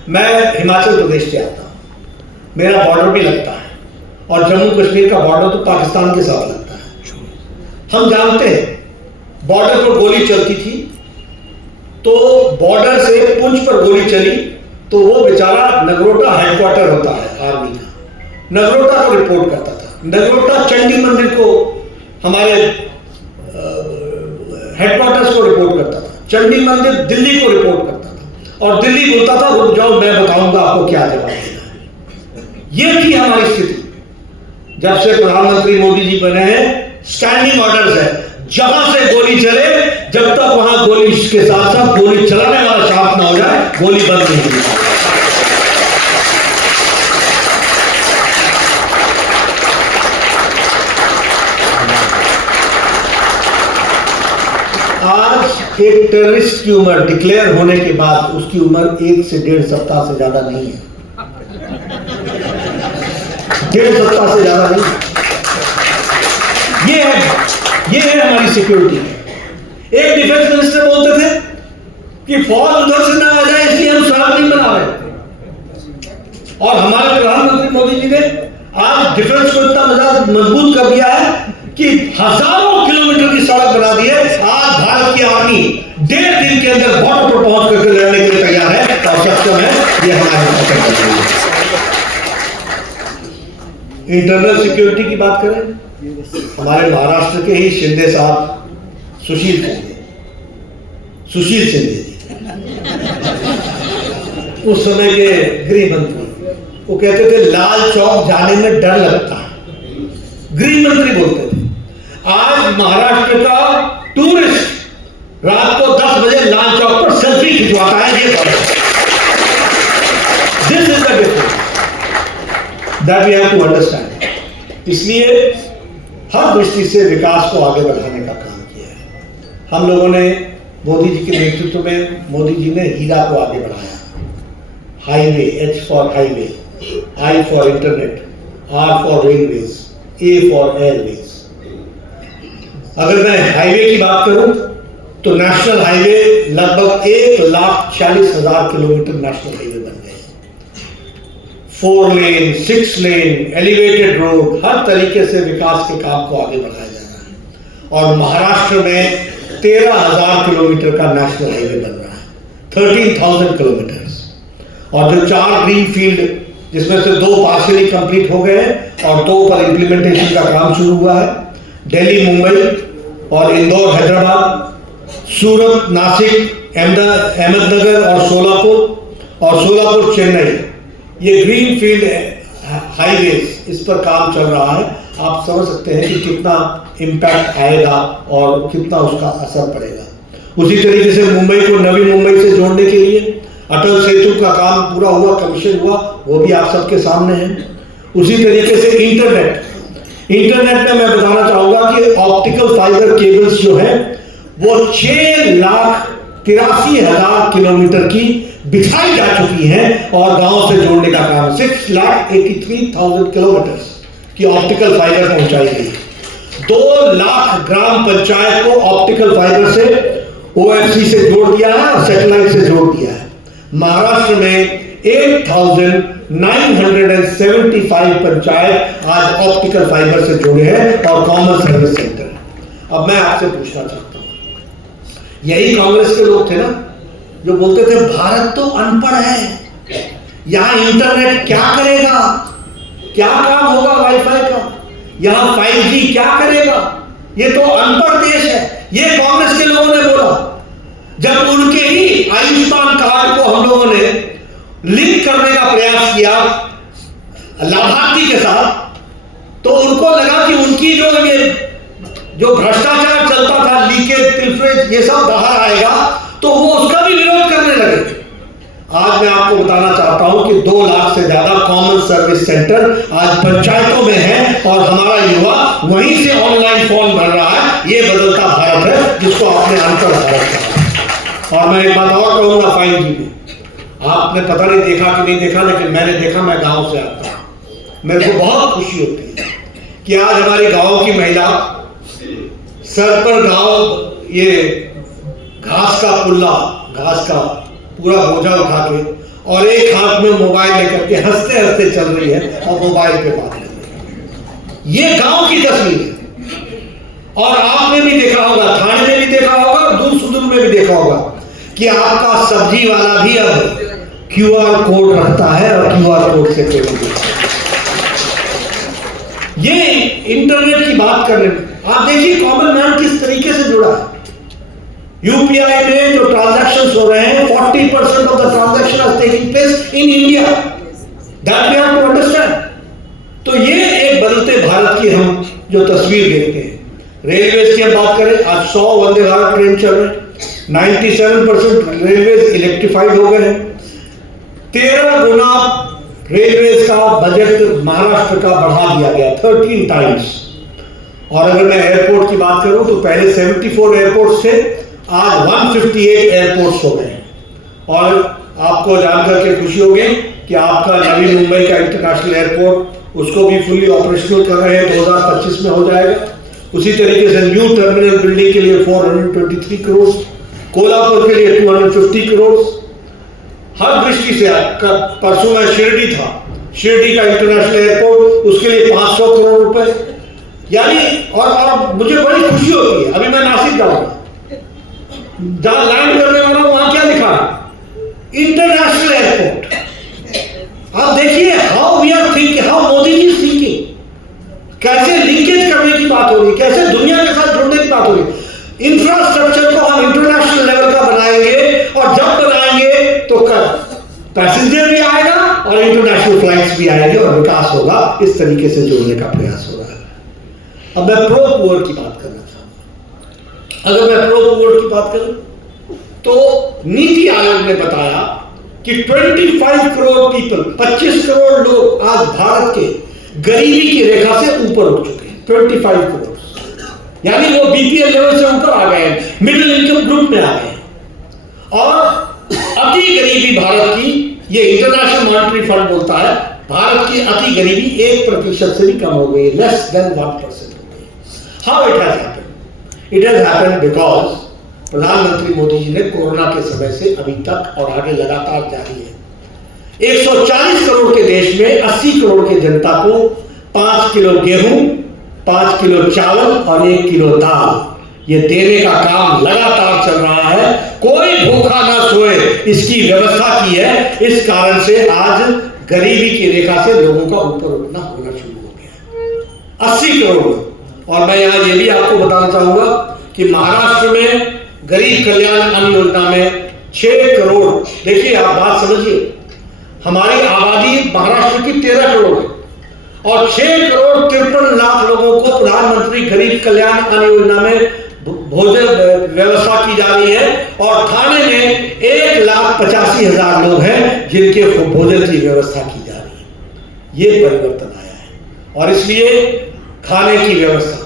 मैं हिमाचल प्रदेश से आता हूं, मेरा बॉर्डर भी लगता है, और जम्मू कश्मीर का बॉर्डर तो पाकिस्तान के साथ लगता है। हम जानते हैं बॉर्डर पर गोली चलती थी, तो बॉर्डर से पुंछ पर गोली चली तो वो बेचारा नगरोटा हेडक्वार्टर होता है आर्मी का, नगरोटा को रिपोर्ट करता था। नगरोटा चंडी मंदिर को, हमारे हेडक्वार्टर्स को रिपोर्ट करता था। चंडी मंदिर दिल्ली को रिपोर्ट करता था, और दिल्ली बोलता था रुक जाओ मैं बताऊंगा आपको क्या जवाब देना है। ये थी हमारी स्थिति। जब से प्रधानमंत्री मोदी जी बने हैं, स्टैंडिंग ऑर्डर्स है, जहां से गोली चले, जब तक वहां गोली के साथ साथ गोली चलाने वाला शांत ना हो जाए, गोली बंद नहीं होगी। आज एक टेररिस्ट की उम्र डिक्लेयर होने के बाद उसकी उम्र 1 से 1.5 सप्ताह से ज्यादा नहीं है। 1.5 सप्ताह से ज्यादा नहीं। ये है हमारी सिक्योरिटी। एक डिफेंस मिनिस्टर बोलते थे कि फौज उधर से ना आ जाए इसलिए हम सड़क नहीं बना रहे, और हमारे प्रधानमंत्री मोदी जी ने आज डिफेंस को इतना मजबूत कर दिया है कि हजारों किलोमीटर की सड़क बना दी है। आज भारत की आर्मी 1.5 दिन के अंदर बॉर्डर पर पहुंच करके लड़ने के लिए तैयार है, और सक्षम है। ये हमारे इंटरनल सिक्योरिटी की बात करें, हमारे महाराष्ट्र के ही शिंदे साहब, सुशील शिंदे जी, उस समय के गृह मंत्री, वो कहते थे लाल चौक जाने में डर लगता है, गृह मंत्री बोलते थे। आज महाराष्ट्र का टूरिस्ट रात को 10 बजे लाल चौक पर सेल्फी खिंचवाता है। ये this is the difference that we have to understand. इसलिए हर दृष्टि से विकास को आगे बढ़ाने का काम किया है हम लोगों ने। मोदी जी के नेतृत्व में मोदी जी ने हीरा को आगे बढ़ाया। Highway, H for highway, I for internet, R for railways, A for Airways. अगर मैं हाईवे की बात करूं तो नेशनल हाईवे लगभग 1,40,000 किलोमीटर नेशनल हाईवे बन गए। 4 लेन, 6 लेन, एलिवेटेड रोड, हर तरीके से विकास के काम को आगे बढ़ाया जा रहा है। और महाराष्ट्र में 13,000 किलोमीटर का नेशनल हाईवे बन रहा है, 13,000 किलोमीटर। और जो 4 ग्रीन फील्ड, जिसमें से 2 पार्शियली कंप्लीट हो गए और 2 पर इंप्लीमेंटेशन का काम शुरू हुआ है, दिल्ली मुंबई और इंदौर हैदराबाद, सूरत नासिक अहमदनगर और सोलापुर चेन्नई, ये ग्रीन फील्ड हाईवेज, इस पर काम चल रहा है। आप समझ सकते हैं कि कितना इम्पैक्ट आएगा और कितना उसका असर पड़ेगा। उसी तरीके से मुंबई को नवी मुंबई से जोड़ने के लिए अटल सेतु का काम पूरा हुआ, कमीशन हुआ, वो भी आप सबके सामने है। उसी तरीके से इंटरनेट में मैं बताना चाहूंगा कि ऑप्टिकल फाइबर केबल्स जो है वो 6,83,000 किलोमीटर की बिछाई जा चुकी हैं, और गांव से जोड़ने का काम 6,83,000 किलोमीटर की ऑप्टिकल फाइबर पहुंचाई गई। 2 लाख ग्राम पंचायत को ऑप्टिकल फाइबर से OFC से जोड़ दिया है और सैटेलाइट से जोड़ दिया है। महाराष्ट्र में 8,975 पंचायत आज ऑप्टिकल फाइबर से जुड़े हैं और कॉमन सर्विस सेंटर। अब मैं आपसे पूछना चाहता हूं, यही कांग्रेस के लोग थे ना जो बोलते थे भारत तो अनपढ़ है, यहां इंटरनेट क्या करेगा, क्या काम होगा वाईफाई का, यहां 5G क्या करेगा, ये तो अनपढ़ देश है। ये कांग्रेस के लोगों ने बोला। जब उनके ही आयुष्मान कार्ड को हम लोगों ने लिंक करने का प्रयास किया लाभार्थी के साथ, तो उनको लगा कि उनकी जो भ्रष्टाचार चलता था, लीकेज, पिल्फरेज, ये सब बाहर आएगा, तो वो उसका भी विरोध करने लगे। आज मैं आपको बताना चाहता हूं कि 2 लाख से ज्यादा कॉमन सर्विस सेंटर आज पंचायतों में है और हमारा युवा वहीं से ऑनलाइन फॉर्म भर रहा है। ये बदलता भारत है जिसको आपने अंतर भारत कहा। और मैं एक बात और कहूंगा 5G में, आपने पता नहीं देखा कि नहीं देखा, लेकिन मैंने देखा, मैं गांव से आता हूं, मेरे को बहुत खुशी होती है कि आज हमारी गांव की महिला सर पर गांव ये घास का पुल्ला, घास का पूरा बोझा उठा के और एक हाथ में मोबाइल लेकर के हंसते हंसते चल रही है और मोबाइल पे बात कर रही है। ये गांव की तस्वीर है। और आपने भी देखा होगा, थाने में भी देखा होगा, दूर सुदूर में भी देखा होगा कि आपका सब्जी वाला भी अब QR कोड रखता है और QR कोड से पेमेंट करता है। ये इंटरनेट की बात कर रहे हैं। आप देखिए कॉमन मैन किस तरीके से जुड़ा है। यूपीआई में जो ट्रांजैक्शंस हो रहे हैं, 40% of the transaction are taking place in India, that we have to understand. तो ये एक बदलते भारत की हम जो तस्वीर देखते हैं। रेलवे की हम बात करें, आज 100 वंदे भारत ट्रेन चल रहे हैं, 97% रेलवे इलेक्ट्रिफाइड हो गए हैं। 13 गुना रेलवे का बजट महाराष्ट्र का बढ़ा दिया गया, 13 टाइम्स। और अगर मैं एयरपोर्ट की बात करूं तो पहले 74 एयरपोर्ट थे, आज 158 एयरपोर्ट्स हो गए। और आपको जानकर के खुशी होगी कि आपका नवी मुंबई का इंटरनेशनल एयरपोर्ट, उसको भी फुल्ली ऑपरेशनल कर रहे हैं, 2025 में हो जाएगा। उसी तरीके से न्यू टर्मिनल बिल्डिंग के लिए 423 करोड़, कोल्हापुर के लिए 250 करोड़। हर दृष्टि से परसों में शिरडी था, शिरडी का इंटरनेशनल एयरपोर्ट, उसके लिए 500 करोड़ रुपए। यानी और मुझे बड़ी खुशी होती है। अभी मैं नासिक जाऊंगा, जहां लैंड करने वाला हूं, वहां क्या लिखा है, इंटरनेशनल एयरपोर्ट। आप देखिए how we are thinking, how Modi ji is thinking, कैसे लिंकेज करने की बात हो रही है, कैसे दुनिया के साथ जुड़ने की बात हो रही है। इंफ्रास्ट्रक्चर को हम इंटरनेशनल लेवल का बनाएंगे और जब बनाएंगे तो पैसेंजर भी आएगा और इंटरनेशनल फ्लाइट्स भी आएंगे और विकास होगा। इस तरीके से जोड़ने का प्रयास हो रहा है। अब मैं प्रो पुअर की बात करना चाहूंगा। अगर मैं प्रो पुअर की बात करूं तो नीति आयोग ने बताया कि 25 करोड़ पीपल, 25 करोड़ लोग आज भारत के गरीबी की रेखा से ऊपर उठ चुके हैं। 25 करोड़, यानी वो BPL लेवल से ऊपर आ गए हैं, मिडिल इनकम ग्रुप में आ गए हैं। और अति गरीबी भारत की, ये इंटरनेशनल मॉनेटरी फंड बोलता है, भारत की अति गरीबी 1% से भी कम हो गई, लेस देन 1% हो गई। How it has happened? It has happened because प्रधानमंत्री मोदी जी ने कोरोना के समय से अभी तक और आगे लगातार जारी है, 140 करोड़ के देश में 80 करोड़ की जनता को 5 किलो गेहूं, 5 किलो चावल और 1 किलो दाल ये देने का काम लगातार चल रहा है। कोई भूखा ना सोए, इसकी व्यवस्था की है। इस कारण से आज गरीबी की रेखा से लोगों का ऊपर उठना होना शुरू हो गया, 80 करोड़। और मैं यहां ये भी आपको बताना चाहूंगा कि महाराष्ट्र में गरीब कल्याण अन्न योजना में 6 करोड़, देखिए आप बात समझिए, हमारी आबादी महाराष्ट्र की 13 करोड़ है और 6 करोड़ 53 लाख लोगों को प्रधानमंत्री गरीब कल्याण अन्न योजना में भोजन व्यवस्था की जा रही है। और थाने में 1,85,000 लोग हैं जिनके भोजन की व्यवस्था की जा रही है। ये परिवर्तन आया है। और इसलिए खाने की व्यवस्था,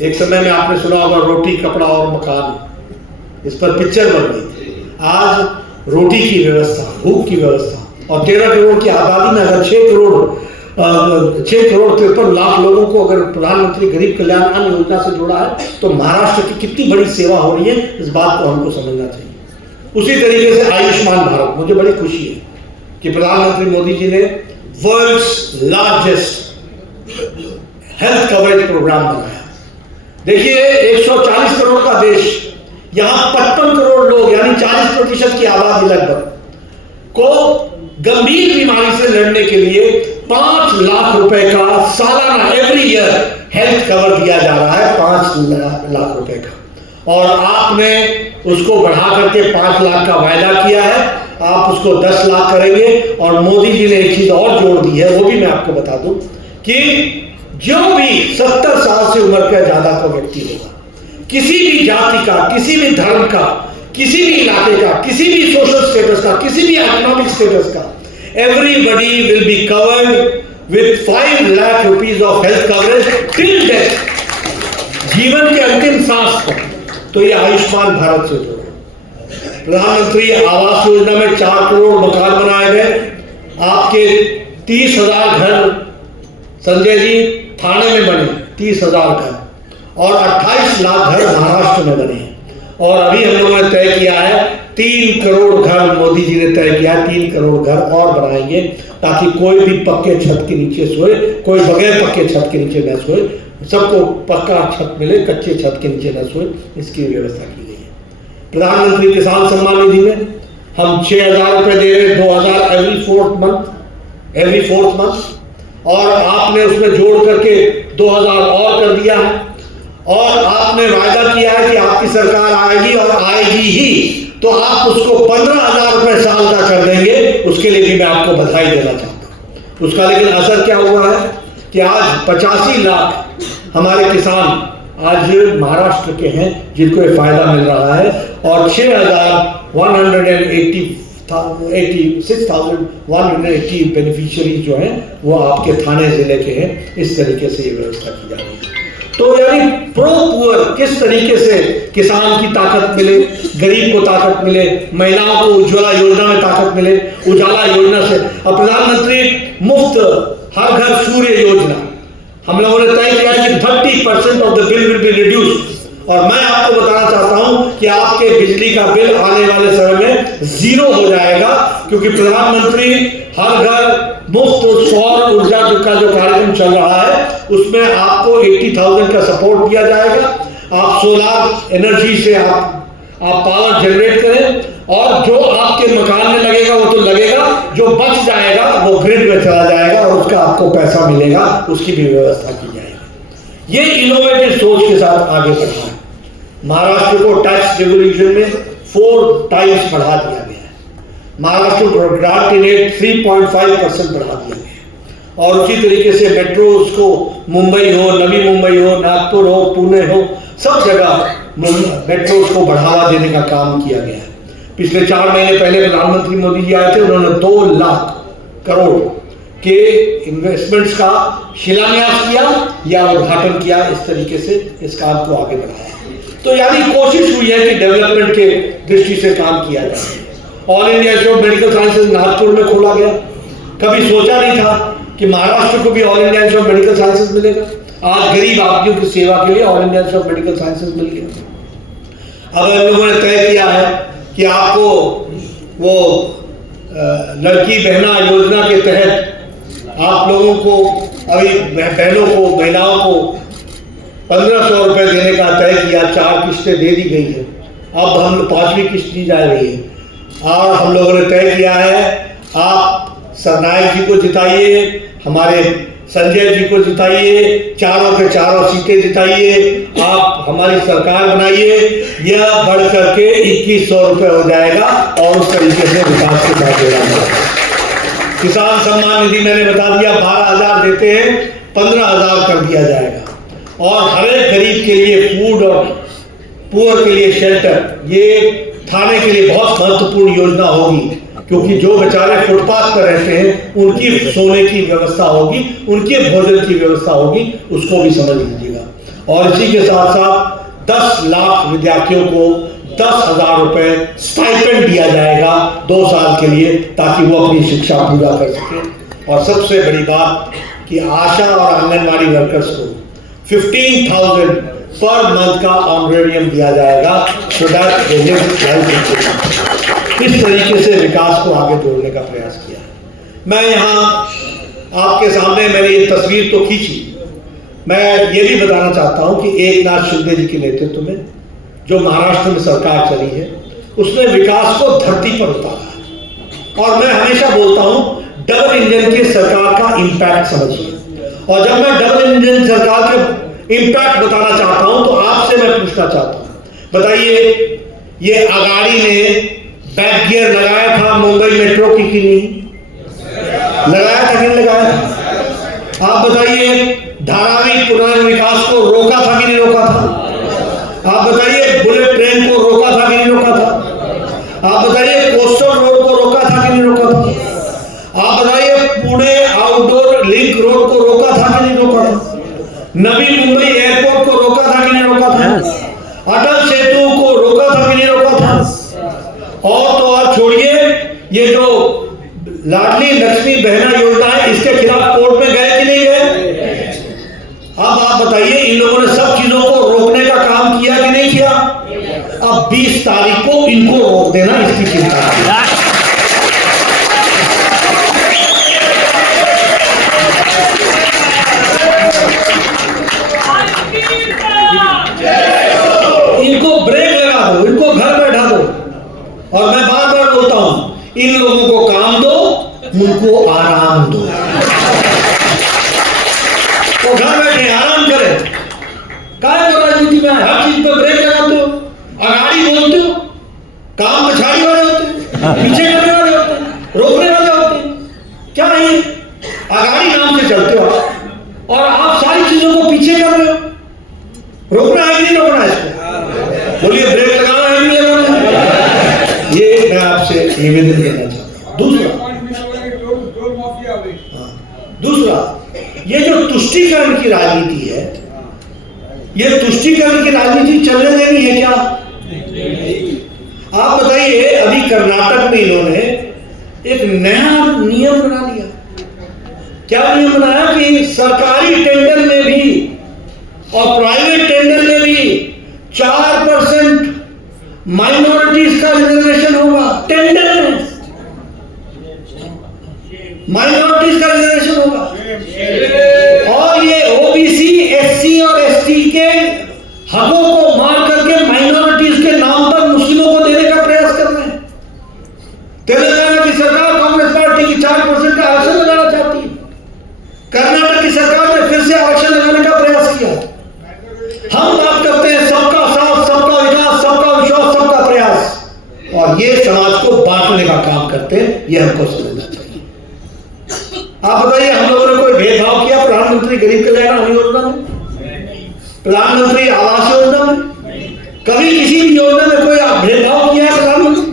एक समय में आपने सुना होगा रोटी कपड़ा और मकान, इस पर पिक्चर बन गई थी। आज रोटी की व्यवस्था, भूख की व्यवस्था, और 13 करोड़ की आबादी में अगर 6 करोड़ 53 लाख लोगों को अगर प्रधानमंत्री गरीब कल्याण अन्न योजना से जोड़ा है तो महाराष्ट्र की कितनी बड़ी सेवा हो रही है, इस बात को हमको समझना चाहिए। उसी तरीके से आयुष्मान भारत, मुझे बड़ी खुशी है कि प्रधानमंत्री मोदी जी ने world's largest health coverage programme बनाया। देखिए 140 करोड़ का देश, यहाँ 55 करोड़ लोग यानी 40% की आबादी लगभग को गंभीर बीमारी से लड़ने के लिए 5 लाख रुपए का सालाना एवरी ईयर हेल्थ कवर दिया जा रहा है, 5 लाख रुपए का। और आपने उसको बढ़ा करके 5 लाख का वायदा किया है, आप उसको 10 लाख करेंगे। और मोदी जी ने एक चीज और जोड़ दी है, वो भी मैं आपको बता दूं कि जो भी 70 साल से उम्र का ज्यादा का व्यक्ति होगा, किसी भी जाति का, किसी भी धर्म का, किसी भी इलाके का, किसी भी सोशल स्टेटस का, किसी भी इकोनॉमिक स्टेटस का, everybody will be covered with 5 lakh rupees of health coverage till death, जीवन के अंतिम सांस तक। तो ये आयुष्मान भारत से जुड़ा। प्रधानमंत्री आवास योजना में 4 करोड़ मकान बनाए गए, आपके 30,000 घर संजय जी थाने में बने, 30,000 घर, और 28 लाख घर महाराष्ट्र में बने हैं। और अभी हम लोगों ने तय किया है 3 करोड़ घर, मोदी जी ने तय किया 3 करोड़ घर और बनाएंगे, ताकि कोई भी पक्के छत के नीचे सोए, कोई बगैर पक्के छत के नीचे न सोए, सबको पक्का छत मिले, कच्चे छत के नीचे न सोए, इसकी व्यवस्था की गई है। प्रधानमंत्री किसान सम्मान निधि में हम 6,000 रुपए दे रहे हैं, 2,000 एवरी फोर्थ मंथ, और आपने उसमें जोड़ करके 2,000 और कर दिया है। और आपने वायदा किया है कि आपकी सरकार आएगी और आएगी ही, तो आप उसको 15,000 रुपए साल का कर देंगे। उसके लिए भी मैं आपको बधाई देना चाहता हूं। उसका लेकिन असर क्या हुआ है कि आज 85 लाख हमारे किसान आज महाराष्ट्र के हैं जिनको ये फायदा मिल रहा है, और 6,180 बेनिफिशियरी जो हैं वो आपके थाने जिले के हैं। इस तरीके से ये व्यवस्था की जा रही है। तो यानी प्रो पुअर किस तरीके से किसान की ताकत मिले, गरीब को ताकत मिले, महिलाओं को उज्ज्वला योजना में ताकत मिले, उजाला योजना से। अब प्रधानमंत्री मुफ्त हर घर सूर्य योजना हम लोगों ने तय किया है कि 30% of the bill will be reduced. और मैं आपको बताना चाहता हूं कि आपके बिजली का बिल आने वाले समय में 0 हो जाएगा, क्योंकि प्रधानमंत्री हर घर मुफ्त सौर ऊर्जा का जो कार्यक्रम चल रहा है उसमें आपको 80,000 का सपोर्ट दिया जाएगा। आप सोलर एनर्जी से आप पावर जनरेट करें, और जो आपके मकान में लगेगा वो तो लगेगा, जो बच जाएगा वो ग्रिड में चला जाएगा और उसका आपको पैसा मिलेगा, उसकी भी व्यवस्था की जाएगी। ये इनोवेटिव सोच के साथ आगे बढ़ा है। महाराष्ट्र को टैक्स रिवोल्यूशन में 4 टाइम्स बढ़ा दिया गया है। महाराष्ट्र को ग्रांट इन एड 3.5% बढ़ा दिया गया है। और उसी तरीके से मेट्रोज को मुंबई हो, नवी मुंबई हो, नागपुर हो, पुणे हो, सब जगह मेट्रोज को बढ़ावा देने का काम किया गया है। पिछले 4 महीने पहले प्रधानमंत्री मोदी जी आए थे, उन्होंने 2 लाख करोड़ के इन्वेस्टमेंट्स का शिलान्यास किया या उद्घाटन किया। इस तरीके से इस काम को आगे बढ़ाया। तो यानी कोशिश हुई है कि डेवलपमेंट के दृष्टि से काम किया जाए। All India Institute of Medical sciences Nagpur में खोला गया। कभी सोचा नहीं था कि महाराष्ट्र को भी All India Institute of Medical Sciences मिलेगा। आज गरीब आदमियों की सेवा के लिए All India Institute of Medical Sciences मिल गया। अब हम लोगों ने तय किया है कि आपको वो लड़की बहना योजना के तहत आप लोगों को, अभी बहनों को, महिलाओं को 1,500 रुपए देने का तय किया। 4 किस्तें दे दी गई है, अब हम 5वीं किस्त दी जा रही है। और हम लोगों ने तय किया है, आप सरनायक जी को जिताइए, हमारे संजय जी को जिताइए, चारों के चारों सीटें जिताइए, आप हमारी सरकार बनाइए। यह बढ़ करके 2,100 रुपए हो जाएगा और उस तरीके से विकास के साथ जोड़ा जाएगा। किसान सम्मान निधि मैंने बता दिया, 12,000 देते हैं, 15,000 कर दिया जाएगा। और हर एक गरीब के लिए फूड और पुअर के लिए शेल्टर, ये थाने के लिए बहुत महत्वपूर्ण योजना होगी, क्योंकि जो बेचारे फुटपाथ पर रहते हैं उनकी सोने की व्यवस्था होगी, उनके भोजन की व्यवस्था होगी, उसको भी समझ लीजिएगा। और इसी के साथ साथ 10 लाख विद्यार्थियों को 10,000 रुपए स्टाइपेंड दिया जाएगा 2 साल के लिए, ताकि वो अपनी शिक्षा पूरा कर सके। और सबसे बड़ी बात कि आशा और आंगनबाड़ी वर्कर्स को 15,000 पर मंथ का ऑनरेरियम दिया जाएगा। इस तरीके से विकास को आगे जोड़ने का प्रयास किया। मैं यहाँ आपके सामने मैंने ये तस्वीर तो खींची, मैं ये भी बताना चाहता हूँ कि एकनाथ शिंदे जी के नेतृत्व में जो महाराष्ट्र में सरकार चली है उसने विकास को धरती पर उतारा है। और मैं हमेशा बोलता हूं डबल इंजन की सरकार का इंपैक्ट समझिए। और जब मैं डबल इंजन सरकार के इंपैक्ट बताना चाहता हूं तो आपसे मैं पूछना चाहता हूं, बताइए ये अगाड़ी ने बैक गियर लगाया था मुंबई मेट्रो की कि नहीं लगाया था कि नहीं लगाया था? आप बताइए धारावी पुनर्विकास को रोका था कि नहीं रोका था? आप बताइए बुलेट ट्रेन को रोका था कि नहीं रोका था? आप बताइए कोस्टल रोड को रोका था कि नहीं रोका था? आप बताइए पुणे आउटडोर लिंक रोड को रोका था कि नहीं रोका था? नवी मुंबई एयरपोर्ट को रोका था कि नहीं रोका था? अटल सेतु को रोका था कि नहीं रोका था? और तो और छोड़िए, ये जो लाडली लक्ष्मी बहना योजना है इसके खिलाफ कोर्ट में गए कि नहीं गए? अब आप बताइए इन लोगों ने सब चीजों को रोकने का काम किया कि नहीं किया? अब 20 तारीख को इनको रोक देना इसकी चिंता है। इनको ब्रेक लगा दो, इनको घर बैठा दो। और मैं बार बार बोलता हूं इन लोगों को काम दो, उनको आराम दो। तो घर बैठे आराम करें। काय को राजनीति में हर चीज पे ब्रेक लगाते हो, अगाड़ी बोलते हो, काम पछाड़ी वाले होते हैं, पीछे करने वाले होते हैं, रोकने वाले होते हैं। क्या है अगाड़ी नाम से चलते हो और आप सारी चीजों को पीछे कर रहे हो। रोकना है कि नहीं रोकना है इसको? बोलिए ब्रेक लगाना है कि नहीं लगाना है? ये मैं आपसे निवेदन करना चाहता हूं। दूसरा ये जो तुष्टीकरण की राजनीति है, ये तुष्टीकरण की राजनीति चलने देनी है क्या? आप बताइए अभी कर्नाटक में इन्होंने एक नया नियम बना दिया। क्या नियम बनाया कि सरकारी टेंडर में भी और प्राइवेट टेंडर में भी 4% माइनॉरिटीज का रिजर्वेशन होगा। टेंडर में माइनॉरिटीज का रिजर्वेशन होगा। और ये ओबीसी, एससी और एसटी के हकों को मार करके माइनॉरिटीज के नाम पर मुस्लिमों को देने का प्रयास कर रहे हैं। तेलंगाना की सरकार कांग्रेस पार्टी की 4% का आरक्षण लगाना चाहती है। कर्नाटक की सरकार ने फिर से आरक्षण लगाने का प्रयास किया। हम बात करते हैं सबका साथ, सबका विकास, सबका विश्वास, सबका प्रयास, और ये समाज को बांटने का काम करते हैं। ये हमको समझना चाहिए। आप बताइए हम लोगों ने कोई भेदभाव किया प्रधानमंत्री गरीब कल्याण योजना में, प्रधानमंत्री आवास योजना में? कभी किसी भी योजना में कोई भेदभाव किया है प्रधानमंत्री?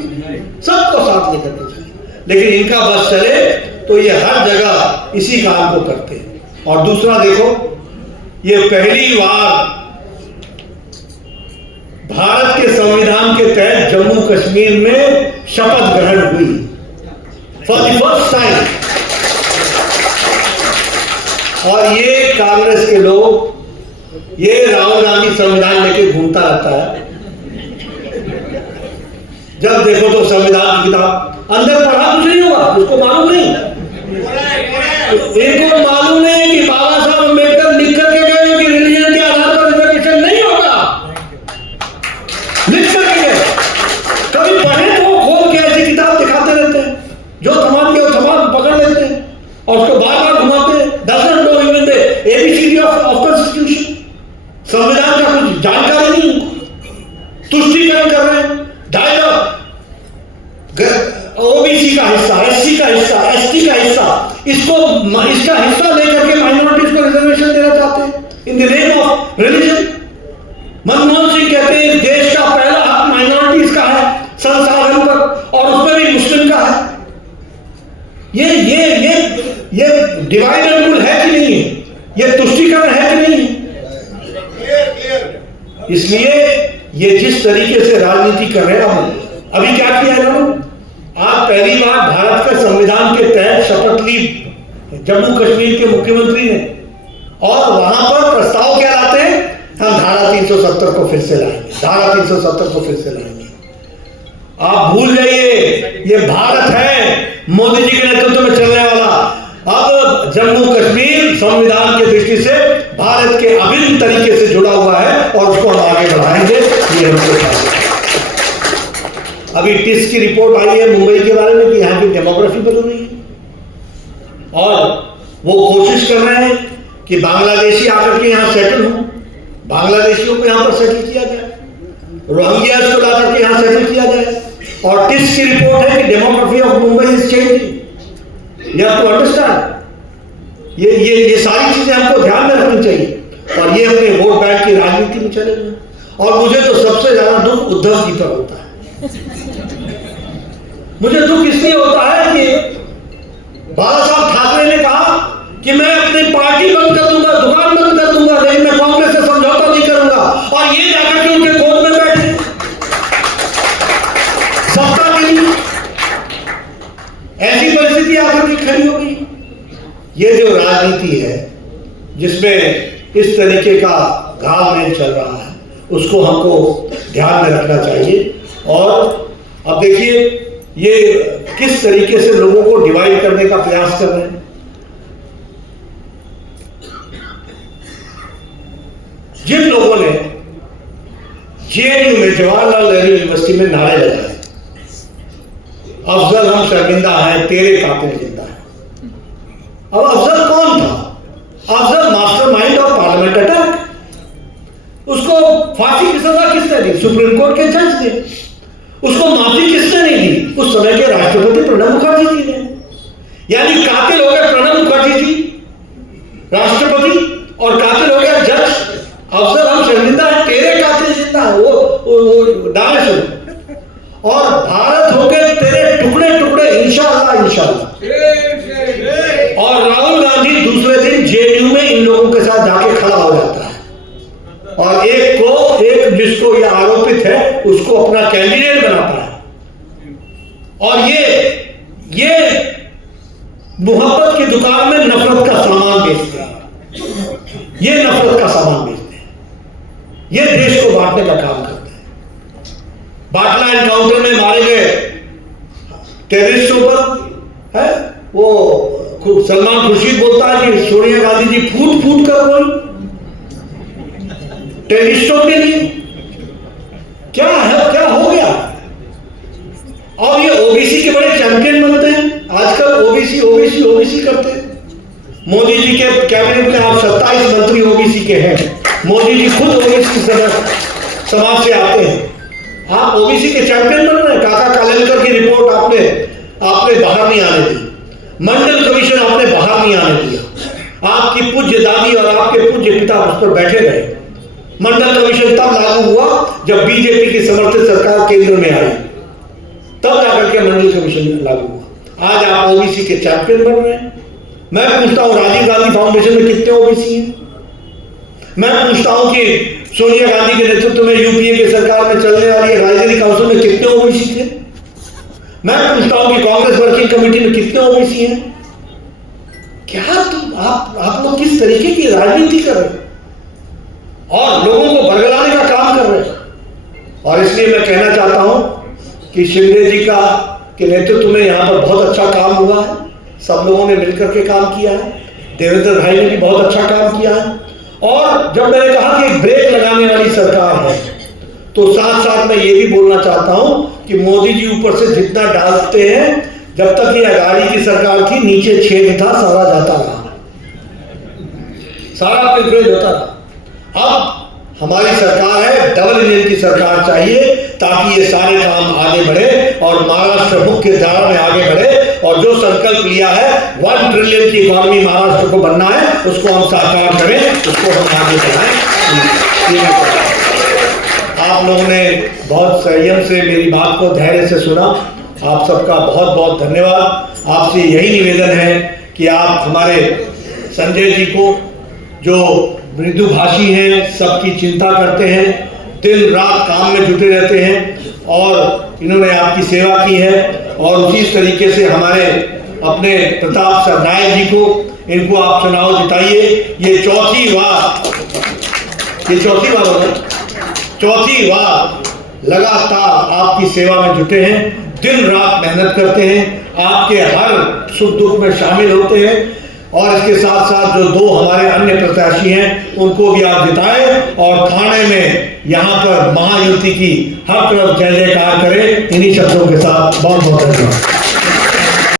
सबको साथ लेकर के चले। लेकिन इनका बस चले तो ये हर जगह इसी काम को करते हैं। और दूसरा देखो, ये पहली बार भारत के संविधान के तहत जम्मू कश्मीर में शपथ ग्रहण हुई फॉर द फर्स्ट टाइम। और ये कांग्रेस के लोग, ये राहुल गांधी संविधान लेके घूमता रहता है। जब देखो तो संविधान की किताब अंदर पढ़ा कुछ नहीं होगा, उसको मालूम नहीं। इनको मालूम नहीं है कि बाबा साहब अम्बेडकर लिख करके गए कि रिलीजन के आधार पर रिजर्वेशन नहीं होगा। लिख करके गए, कभी पढ़े तो खोल के ऐसी किताब दिखाते रहते हैं, जो तमाम के तमाम पकड़ लेते हैं और उसको बार बार घुमाते हैं। Doesn't know even the ABCD of constitution. संविधान का कुछ जानकारी नहीं, तुष्टीकरण कर रहे हैं। डायलॉग ओबीसी का हिस्सा, एससी का हिस्सा, एसटी का हिस्सा, इसको इसका हिस्सा लेकर के माइनॉरिटीज को रिजर्वेशन देना चाहते हैं in the name of religion. Manmohan Singh कहते हैं देश का पहला हक माइनॉरिटीज का है संसाधन पर, और उसमें भी मुस्लिम का है। ये डिवाइड एंड रूल है कि नहीं है? ये तुष्टीकरण है कि नहीं है? इसलिए ये जिस तरीके से राजनीति कर रहे हैं, हम अभी क्या किया है ना, आज पहली बार भारत के संविधान के तहत शपथ ली जम्मू कश्मीर के मुख्यमंत्री ने, और वहां पर प्रस्ताव क्या लाते हैं? हम धारा 370 को फिर से लाएंगे, धारा 370 को फिर से लाएंगे। आप भूल जाइए, ये भारत है मोदी जी के नेतृत्व में चलने वाला। अब जम्मू कश्मीर संविधान की दृष्टि से भारत के अभिन्न तरीके से जुड़ा हुआ है और उसको हम आगे बढ़ाएंगे। ये हमको चाहिए। अभी टिस की रिपोर्ट आई है मुंबई के बारे में कि यहाँ की डेमोग्राफी बदल रही है और वो कोशिश कर रहे हैं कि बांग्लादेशी आकर के यहाँ सेटल हो, बांग्लादेशियों को यहाँ पर सेटल किया जाए, रोहिंग्या को लाकर के यहाँ सेटल किया जाए। और टिस की रिपोर्ट है कि demography of Mumbai is changing. You have to understand. ये सारी चीजें हमको ध्यान में रखनी चाहिए और ये अपने वोट बैंक की राजनीति में चले गए। और मुझे तो सबसे ज्यादा दुख उद्धव जी पर होता है। मुझे दुख इसलिए होता है कि बाला साहब ठाकरे ने कहा कि मैं अपनी पार्टी बंद कर दूंगा, दुकान बंद कर दूंगा, लेकिन मैं कांग्रेस से समझौता नहीं करूंगा। और ये जाकर के उनके गोद में बैठे सत्ता मिली, ऐसी परिस्थिति आकर के खड़ी हो गई। ये जो राजनीति है जिसमें इस तरीके का घाव चल रहा है, उसको हमको ध्यान में रखना चाहिए। और अब देखिए ये किस तरीके से लोगों को डिवाइड करने का प्रयास कर रहे हैं। जिन लोगों ने जेएनयू में, जवाहरलाल नेहरू यूनिवर्सिटी में नारे लगाए, अफजल हम शर्मिंदा हैं, तेरे कातिल जिंदा है। अब अफजल कौन था? Afzal mastermind of parliament attack. उसको फांसी की सजा किसने दी? सुप्रीम कोर्ट के जज ने। उसको माफी किसने नहीं दी? उस समय के राष्ट्रपति प्रणब मुखर्जी जी ने। यानी कातिल हो गए प्रणब मुखर्जी जी राष्ट्रपति और कातिल हो गया जज। अफजल हम शर्मिंदा है, तेरे कातिल जिंदा है, वो डाले सुन। और भारत हो गए तेरे टुकड़े टुकड़े, इंशाअल्लाह इंशाअल्लाह। और राहुल गांधी दूसरे दिन जेएनयू में इन लोगों के साथ जाके खड़ा हो जाता है और एक जिसको ये आरोपित है उसको अपना कैंडिडेट बनाता है। और ये मोहब्बत की दुकान में नफरत का सामान बेचते हैं। ये नफरत का सामान बेचते हैं, ये देश को बांटने का काम करते हैं। बाटला एनकाउंटर में मारे गए टेररिस्टों पर है वो सलमान खुर्शीद बोलता है कि सोनिया गांधी जी फूट फूट कर बोली टेररिस्टों के लिए। क्या है, क्या हो गया? और ये ओबीसी के बड़े चैंपियन बनते हैं आजकल, ओबीसी ओबीसी ओबीसी करते हैं। मोदी जी के कैबिनेट में आप 27 मंत्री ओबीसी के हैं। मोदी जी खुद ओबीसी समाज से आते हैं। आप ओबीसी के चैंपियन बन रहे हैं। काका कालेलकर की रिपोर्ट आपने बाहर नहीं आने दी, मंडल कमीशन आपने बाहर नहीं आने दिया। आपकी पूज्य दादी और आपके पूज्य पिता उस पर बैठे रहे। मंडल कमीशन तब लागू हुआ जब बीजेपी की समर्थित सरकार केंद्र में आई, तब जाकर के मंडल कमीशन लागू हुआ। आज आप ओबीसी के चैंपियन बन रहे हैं। मैं पूछता हूं राजीव गांधी फाउंडेशन में कितने ओबीसी हैं? मैं पूछता हूं कि सोनिया गांधी के नेतृत्व में यूपीए की सरकार में चलने वाली राजधानी काउंसिल में कितने ओबीसी थे? मैं पूछता हूं कि कांग्रेस वर्किंग कमेटी में कितने ओबीसी हैं? क्या आप लोग किस तरीके की राजनीति कर रहे हैं और लोगों को बरगलाने का काम कर रहे हैं। और इसलिए मैं कहना चाहता हूं कि शिंदे जी के नेतृत्व में यहां पर बहुत अच्छा काम हुआ है। सब लोगों ने मिलकर के काम किया है। देवेंद्र भाई ने भी बहुत अच्छा काम किया है। और जब मैंने कहा कि एक ब्रेक लगाने वाली सरकार है, तो साथ साथ मैं ये भी बोलना चाहता हूं कि मोदी जी ऊपर से जितना डालते हैं, जब तक ये अगाड़ी की सरकार थी नीचे छेद था, सारा जाता रहा, सारा पिलफरेज होता रहा। अब हमारी सरकार है, डबल इंजन की सरकार चाहिए ताकि ये सारे काम आगे बढ़े और महाराष्ट्र मुख्य धारा में आगे बढ़े। और जो संकल्प लिया है 1 ट्रिलियन की इकोनॉमी महाराष्ट्र को बनना है, उसको हम साकार करें, उसको हम आगे बढ़ाएं। आप लोगों ने बहुत संयम से मेरी बात को धैर्य से सुना। आप सबका बहुत बहुत धन्यवाद। आपसे यही निवेदन है कि आप हमारे संजय जी को, जो मृदुभाषी हैं, सबकी चिंता करते हैं, दिन रात काम में जुटे रहते हैं और इन्होंने आपकी सेवा की है। और उसी तरीके से हमारे अपने प्रताप सरनायक जी को, इनको आप चुनाव जिताइए। ये चौथी बार लगातार आपकी सेवा में जुटे हैं, दिन रात मेहनत करते हैं, आपके हर सुख दुख में शामिल होते हैं। और इसके साथ साथ जो 2 हमारे अन्य प्रत्याशी हैं उनको भी आप जिताएं और ठाणे में यहाँ पर महायुति की हर तरफ जय जयकार करें। इन्हीं शब्दों के साथ बहुत बहुत धन्यवाद।